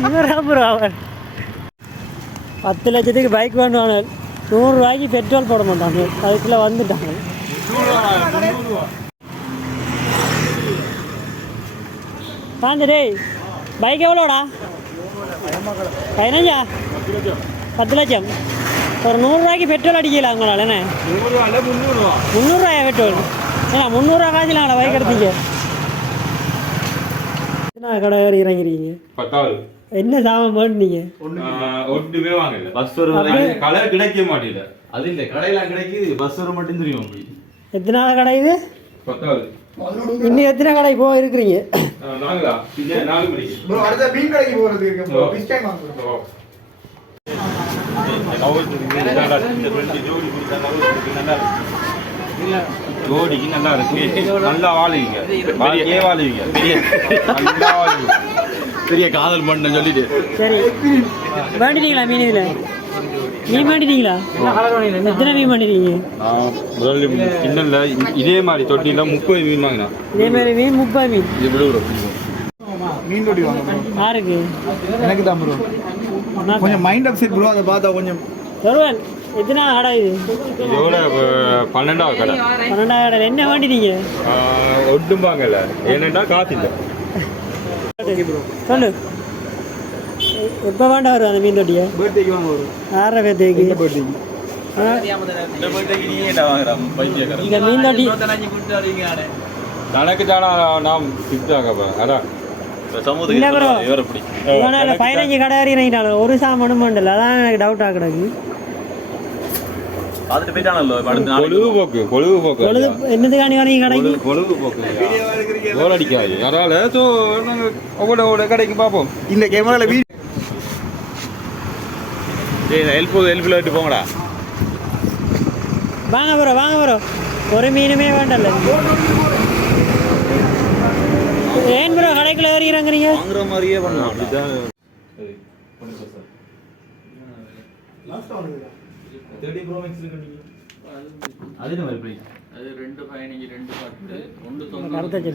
Bro அவர் 10 லட்சத்துக்கு bike வேணுவாங்க, 100 ரூபாய்க்கு petrol போட மாட்டாங்க, அதுக்குள்ளே வந்துட்டாங்க. பாந்துடே பைக் எவ்வளோடா? 15? 10 லட்சம். ஒரு 100 ரூபாய்க்கு பெட்ரோல் அடிக்கலாம் உங்களால் என்ன? 300 பெட்ரோல் ஏன்னா 300 காய்ச்சலாங்களா பைக் எடுத்தீங்க? என்ன கடை இறங்கிறீங்க? என்ன சாமான் போட்டீங்க? ஒன்றுமே வாங்கல. பஸ் ஒரு கடை கிடைக்க மாட்டேங்குது. அது இல்லை, கடையெல்லாம் கிடைக்குது, பஸ் வர மட்டும் தெரியும். எத்தனை கடை இது? இன்னும் எத்தனை கடை இப்போ இருக்கிறீங்க? ஜோடிக்கு நல்லா இருக்கு, நல்லா வாழுவீங்க, வாழுவீங்க, பெரிய காதல் பண்ண சொல்லிட்டு. சரி, வேண்டிட்டீங்களா மீன்? இதில் மீன் வேண்டிட்டீங்களா? எத்தனை மீன் வேண்டிட்டீங்க? முதல்ல இன்னும் இதே மாதிரி தொட்டியில் 30 மீன் வாங்கினா. இதே மாதிரி மீன் 30 மீன் இது மீன் தொட்டி வாங்க யாருக்கு? எனக்கு தான் ப்ரோ. கொஞ்சம் மைண்ட் அப்செட் ப்ரோ, அதை பார்த்தா கொஞ்சம். சொல்லுவேன், எத்தனை கடை இது? இதோட 12வது கடை. 12வது கடை. என்ன வேண்டிட்டீங்க? ஒட்டும் வாங்கல, ஏனென்றா காசு இல்லை. சொல்லு, எப்போ வேண்டாம் வரும் அந்த மீன் தொட்டியை? பர்த்டேக்கு வாங்க வரும். 6 பேர்த்துக்கு இந்த பர்த்டேக்கு. இந்த மீன் தொட்டி தனக்கு தானே நாம் சித்தாங்க. அதான் 15 கடை அறிகிறாங்க, ஒரு சாமானும் பண்ணல. அதான் எனக்கு டவுட்டாக கிடக்கு. பொழுதுபோக்கு என்னதுக்காண்டி வரீங்க கடைக்கு? பொழுதுபோக்கு போர் அடிக்காது அதனால நாங்கள் ஒவ்வொரு கடைக்கு பார்ப்போம். இந்த கேமராவில் வீடியோ ஹெல்ப்ஃபுல் ஆகிட்டு போங்கடா. வாங்க ப்ரோ, ஒரு மீனுமே வேண்டல. ஏன் ப்ரோ கடைக்குள்ள வருகிறாங்கிறீங்க? வாங்குற மாதிரியே பண்ணலாம். அது 2 பயணிக்கு 2 10 1 90.